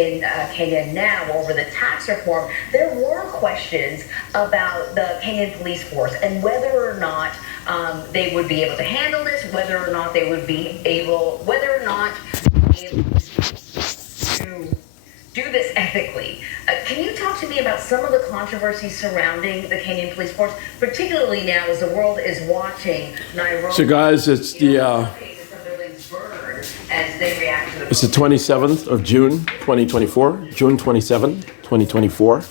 in Kenya now over the tax reform, there were questions about the Kenyan police force and whether or not they would be able to handle this, whether or not they would be able, whether or not to do this ethically. Can you talk to me about some of the controversies surrounding the Kenyan police force, particularly now as the world is watching Nairobi? So guys, it's the it's the 27th of June, 2024. June 27th, 2024.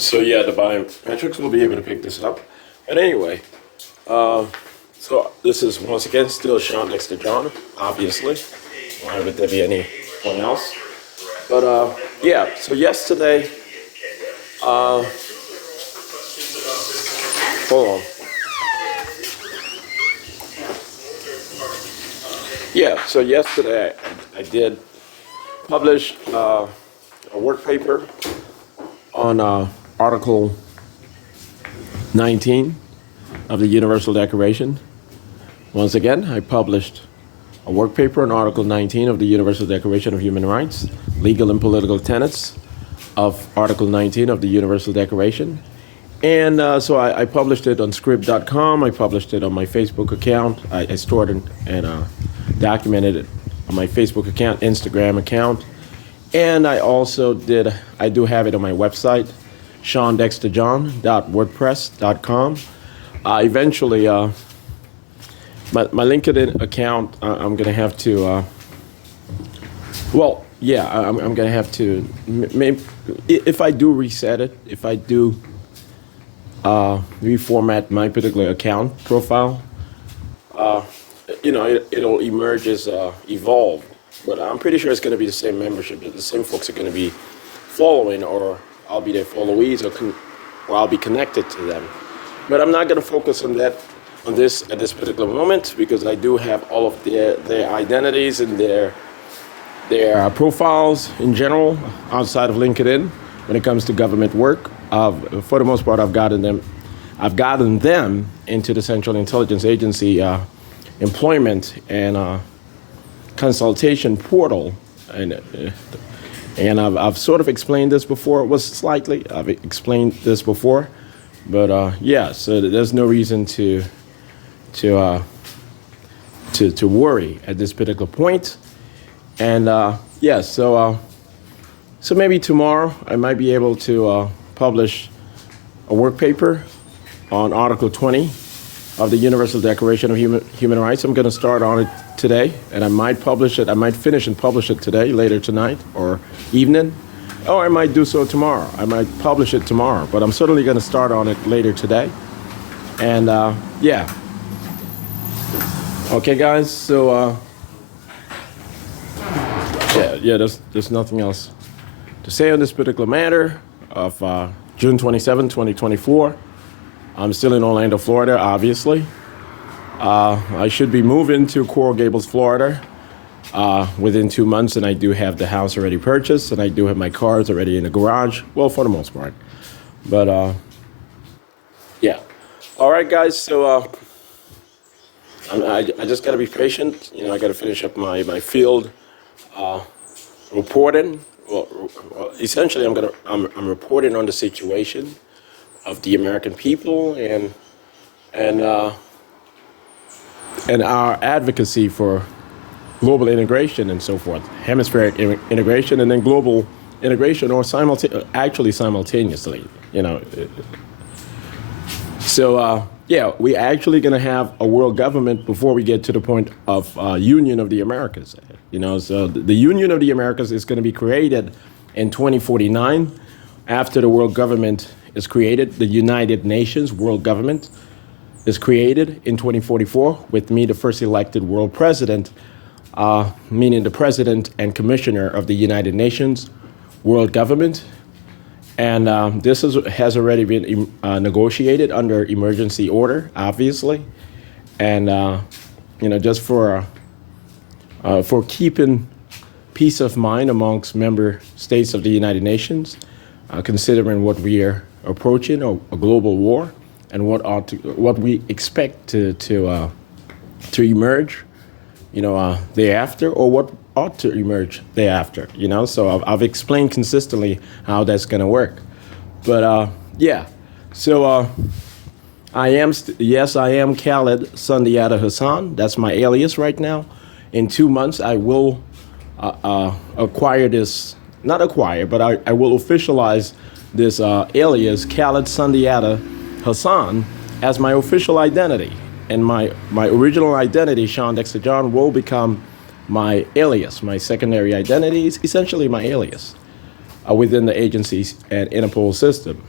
So yeah, the biometrics will be able to pick this up. But anyway, so this is once again still Shawn, Dexter, John, obviously. Why would there be anyone else? But yeah, so yesterday, hold on. Yeah, so yesterday I did publish a work paper on Article 19 of the Universal Declaration. Once again, I published a work paper on Article 19 of the Universal Declaration of Human Rights, legal and political tenets of Article 19 of the Universal Declaration. And so I published it on script.com. I published it on my Facebook account. I stored it and documented it on my Facebook account, Instagram account. And I also I do have it on my website, ShawnDexterJohn.wordpress.com. Eventually, my LinkedIn account, I'm going to have to, I'm going to have to, maybe, if I do reset it, if I do reformat my particular account profile, it'll emerge as evolved. But I'm pretty sure it's going to be the same membership that the same folks are going to be following, or I'll be their followees, or I'll be connected to them. But I'm not going to focus on that, at this particular moment, because I do have all of their identities and their profiles in general outside of LinkedIn when it comes to government work. For the most part, I've gotten them into the Central Intelligence Agency employment and consultation portal, and I've sort of explained this before. I've explained this before, but yeah. So there's no reason to worry at this particular point. And yeah, so maybe tomorrow I might be able to publish a work paper on Article 20 of the Universal Declaration of Human Rights. I'm going to start on it today, and I might publish it. I might finish and publish it today, later tonight or evening, or I might do so tomorrow. I might publish it tomorrow, but I'm certainly going to start on it later today. And yeah. Okay, guys. So there's nothing else to say on this particular matter of June 27, 2024. I'm still in Orlando, Florida, obviously. I should be moving to Coral Gables, Florida within 2 months, and I do have the house already purchased, and I do have my cars already in the garage, well, for the most part. But, yeah. All right, guys, so I just got to be patient. I got to finish up my field reporting. Well, essentially, I'm reporting on the situation of the American people and our advocacy for global integration and so forth, hemispheric integration, and then global integration, or actually simultaneously. So yeah, we're actually going to have a world government before we get to the point of Union of the Americas. So the Union of the Americas is going to be created in 2049. After the world government is created, the United Nations world government is created in 2044 with me, the first elected world president, meaning the president and commissioner of the United Nations world government. And this has already been negotiated under emergency order, obviously. And, just for keeping peace of mind amongst member states of the United Nations, considering what we are approaching, a global war, and what we expect to emerge, thereafter, or what ought to emerge thereafter. So I've explained consistently how that's going to work. But yeah, so I am Khaled Sundiata Hassan. That's my alias right now. In 2 months, I will acquire this. Not acquire, but I will officialize this alias, Khaled Sundiata Hassan, as my official identity. And my original identity, Shawn Dexter John, will become my alias. My secondary identity is essentially my alias within the agencies and Interpol system.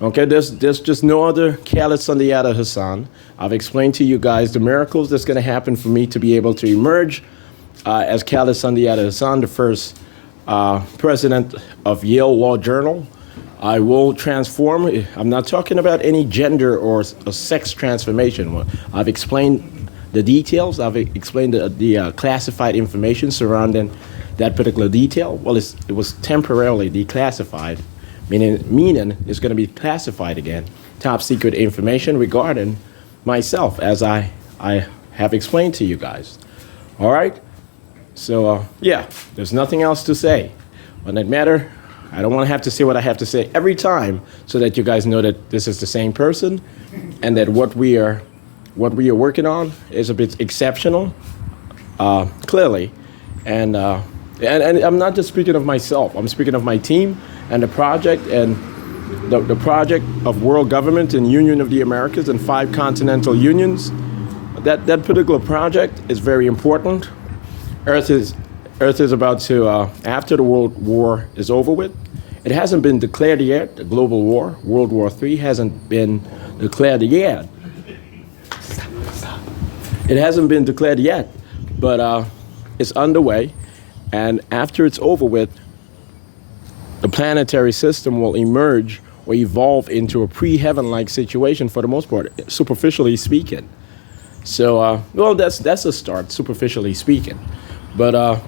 Okay, there's just no other Khaled Sundiata Hassan. I've explained to you guys the miracles that's going to happen for me to be able to emerge as Khaled Sundiata Hassan, the first president of Yale Law Journal. I will transform. I'm not talking about any gender or sex transformation. I've explained the details. I've explained the classified information surrounding that particular detail. Well, it was temporarily declassified, meaning it's going to be classified again. Top secret information regarding myself, as I have explained to you guys. All right? So, yeah, there's nothing else to say on that matter. I don't want to have to say what I have to say every time, so that you guys know that this is the same person, and that what we are working on is a bit exceptional, clearly, and I'm not just speaking of myself. I'm speaking of my team and the project, and the project of world government and Union of the Americas and 5 continental unions. That particular project is very important. Earth is about to, after the World War is over with, it hasn't been declared yet, the global war, World War III hasn't been declared yet. It hasn't been declared yet, but it's underway, and after it's over with, the planetary system will emerge or evolve into a pre-heaven-like situation for the most part, superficially speaking. So, well, that's a start, superficially speaking. But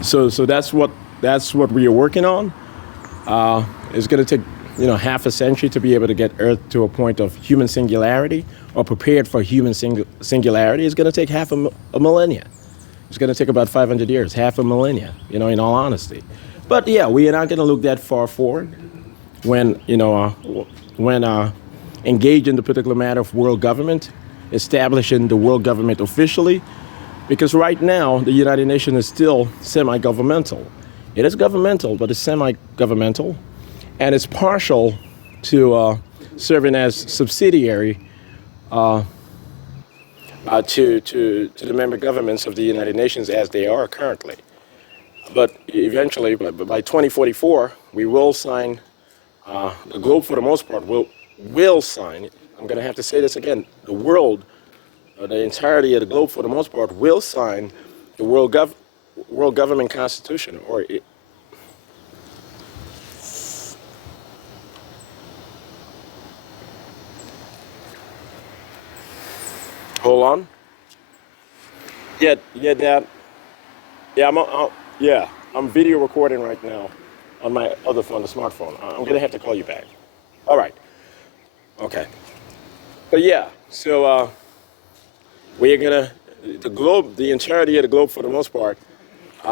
so that's what we are working on. It's going to take half a century to be able to get Earth to a point of human singularity, or prepared for human singularity. It's going to take half a millennia. It's going to take about 500 years, half a millennia. In all honesty. But yeah, we are not going to look that far forward when engaged in the particular matter of world government, establishing the world government officially. Because right now, the United Nations is still semi-governmental. It is governmental, but it's semi-governmental. And it's partial to serving as subsidiary to the member governments of the United Nations as they are currently. But eventually, by 2044, we will sign, the globe for the most part will sign, I'm going to have to say this again, the world, the entirety of the globe for the most part will sign the World Government Constitution, hold on. Yeah, Dad. Yeah, I'm video recording right now on my other phone, the smartphone. I'm gonna have to call you back. All right. Okay. But yeah, so we're gonna, the entirety of the globe for the most part,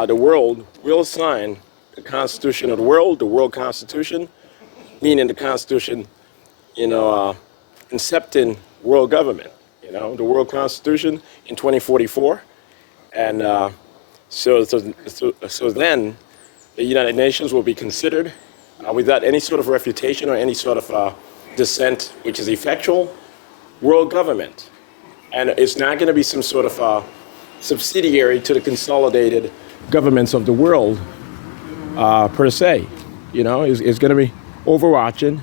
the world will sign the Constitution of the World Constitution, meaning the Constitution, incepting world government, the World Constitution in 2044. And so then the United Nations will be considered without any sort of refutation or any sort of dissent, which is effectual, world government. And it's not going to be some sort of subsidiary to the consolidated governments of the world per se. You know, it's going to be overarching.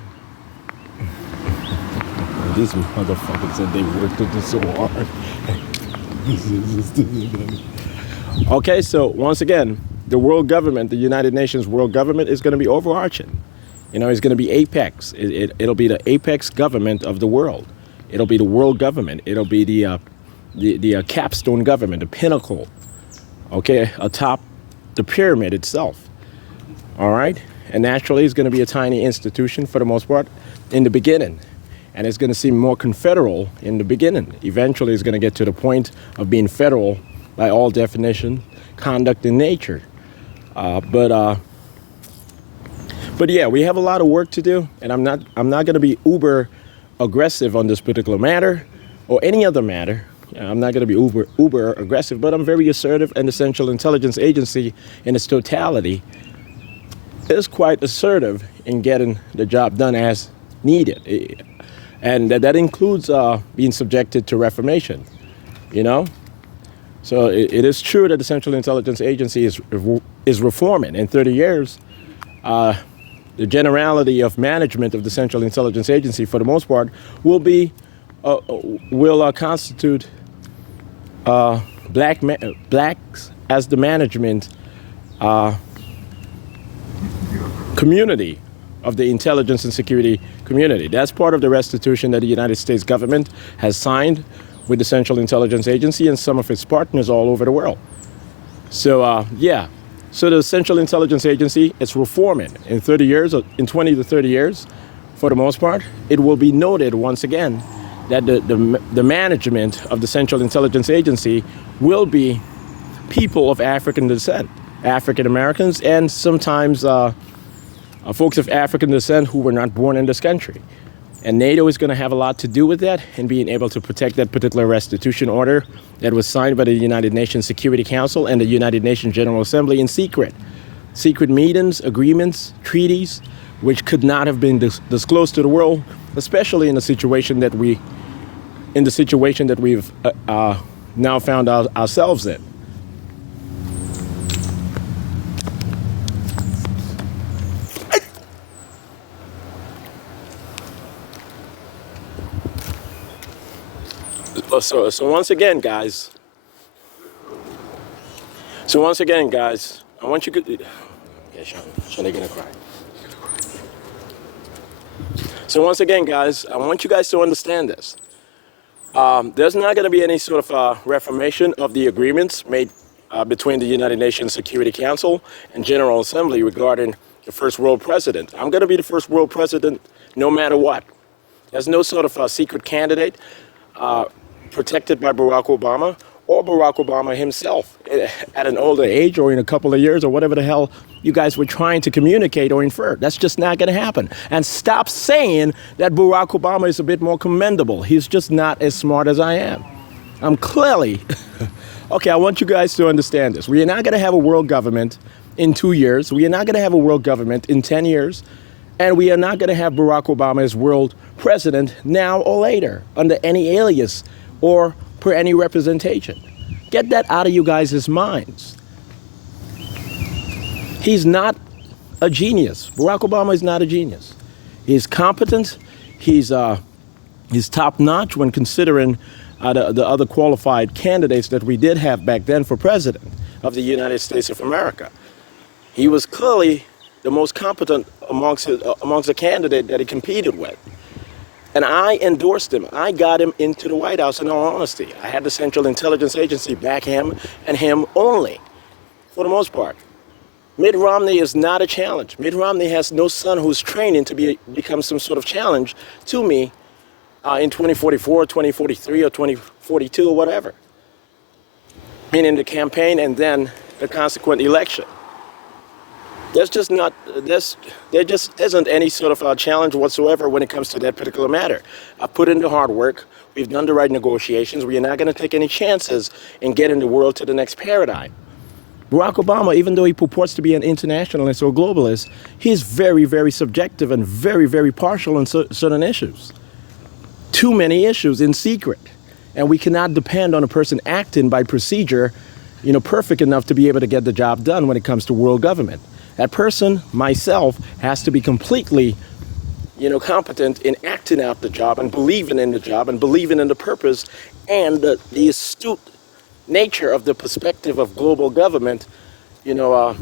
These motherfuckers said they worked at this so hard. Okay, so once again, the world government, the United Nations world government is going to be overarching. You know, it's going to be apex. It'll be the apex government of the world. It'll be the world government. It'll be the capstone government, the pinnacle, okay, atop the pyramid itself. All right? And naturally, it's going to be a tiny institution for the most part in the beginning. And it's going to seem more confederal in the beginning. Eventually, it's going to get to the point of being federal by all definition, conduct, and nature. But yeah, we have a lot of work to do, and I'm not going to be uber aggressive on this particular matter or any other matter. I'm not going to be uber aggressive, but I'm very assertive, and the Central Intelligence Agency in its totality is quite assertive in getting the job done as needed. And that includes being subjected to reformation, you know? So it is true that the Central Intelligence Agency is reforming. In 30 years, the generality of management of the Central Intelligence Agency, for the most part, will constitute blacks as the management community of the intelligence and security community. That's part of the restitution that the United States government has signed with the Central Intelligence Agency and some of its partners all over the world. So, yeah. So the Central Intelligence Agency, it's reforming. In 30 years, in 20 to 30 years, for the most part, it will be noted once again that the management of the Central Intelligence Agency will be people of African descent, African Americans, and sometimes folks of African descent who were not born in this country. And NATO is going to have a lot to do with that and being able to protect that particular restitution order that was signed by the United Nations Security Council and the United Nations General Assembly in secret. Secret meetings, agreements, treaties, which could not have been disclosed to the world, especially in the situation that we've now found ourselves in. So once again, guys, I want you to, yeah, Shawn, they're gonna cry. So once again, guys, I want you guys to understand this. There's not gonna be any sort of reformation of the agreements made between the United Nations Security Council and General Assembly regarding the first world president. I'm gonna be the first world president no matter what. There's no sort of secret candidate protected by Barack Obama or Barack Obama himself at an older age or in a couple of years or whatever the hell you guys were trying to communicate or infer. That's just not going to happen. And stop saying that Barack Obama is a bit more commendable. He's just not as smart as I am. I'm clearly, okay, I want you guys to understand this. We are not going to have a world government in 2 years. We are not going to have a world government in 10 years. And we are not going to have Barack Obama as world president now or later under any alias or per any representation. Get that out of you guys' minds. He's not a genius. Barack Obama is not a genius. He's competent. He's top-notch when considering the other qualified candidates that we did have back then for president of the United States of America. He was clearly the most competent amongst the candidate that he competed with. And I endorsed him. I got him into the White House, in all honesty. I had the Central Intelligence Agency back him and him only, for the most part. Mitt Romney is not a challenge. Mitt Romney has no son who's training to become some sort of challenge to me in 2044, 2043, or 2042, or whatever. Meaning the campaign and then the consequent election. There just isn't any sort of challenge whatsoever when it comes to that particular matter. I put in the hard work. We've done the right negotiations. We are not going to take any chances in getting the world to the next paradigm. Barack Obama, even though he purports to be an internationalist or globalist, he's very, very subjective and very, very partial on certain issues. Too many issues in secret. And we cannot depend on a person acting by procedure, perfect enough to be able to get the job done when it comes to world government. That person, myself, has to be completely, competent in acting out the job and believing in the job and believing in the purpose and the astute nature of the perspective of global government,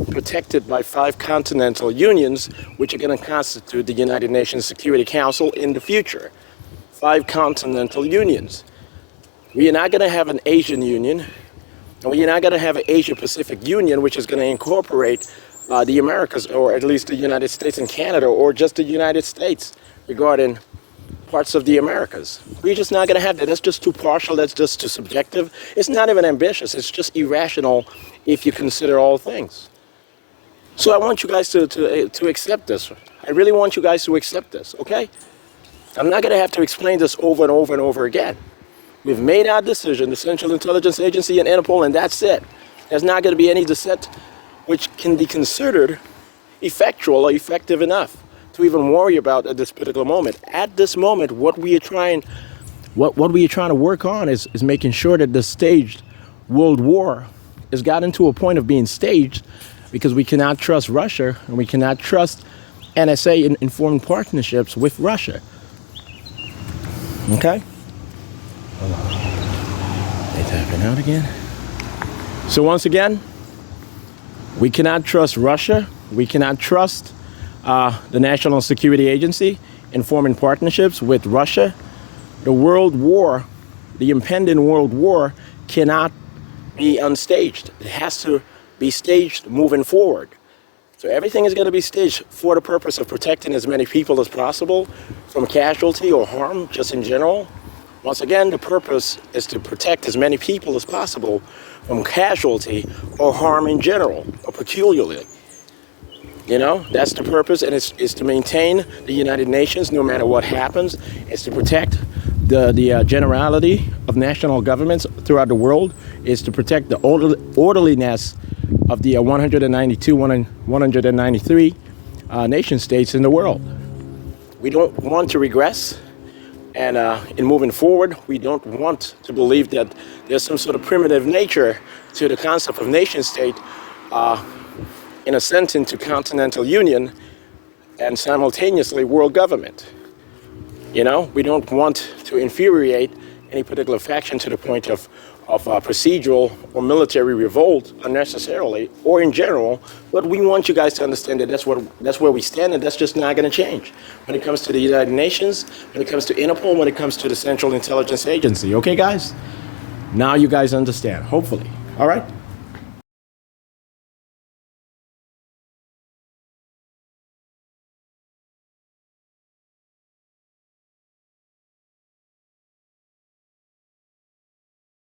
protected by 5 continental unions, which are going to constitute the United Nations Security Council in the future. 5 continental unions. We are not going to have an Asian union, and we are not going to have an Asia-Pacific union, which is going to incorporate the Americas, or at least the United States and Canada, or just the United States regarding parts of the Americas. We're just not going to have that. That's just too partial. That's just too subjective. It's not even ambitious. It's just irrational if you consider all things. So I want you guys to accept this. I really want you guys to accept this, okay? I'm not going to have to explain this over and over and over again. We've made our decision, the Central Intelligence Agency and INTERPOL, and that's it. There's not going to be any dissent which can be considered effectual or effective enough to even worry about at this particular moment. At this moment, what we are trying to work on is making sure that the staged world war has gotten to a point of being staged, because we cannot trust Russia and we cannot trust NSA in forming partnerships with Russia. Okay? Hold on. They tapping out again. So once again, we cannot trust Russia. We cannot trust the National Security Agency in forming partnerships with Russia. The world war, the impending world war, cannot be unstaged. It has to be staged moving forward. So everything is going to be staged for the purpose of protecting as many people as possible from casualty or harm, just in general. Once again, the purpose is to protect as many people as possible from casualty or harm in general, or peculiarly. That's the purpose, and it's to maintain the United Nations no matter what happens. It's to protect the generality of national governments throughout the world. It's to protect the orderliness of the 192, 193 nation states in the world. We don't want to regress. And in moving forward, we don't want to believe that there's some sort of primitive nature to the concept of nation state in ascent into continental union and simultaneously world government. We don't want to infuriate any particular faction to the point of procedural or military revolt unnecessarily or in general, but we want you guys to understand that that's where we stand, and that's just not going to change when it comes to the United Nations, when it comes to INTERPOL, when it comes to the Central Intelligence Agency. Okay, guys? Now you guys understand, hopefully. All right?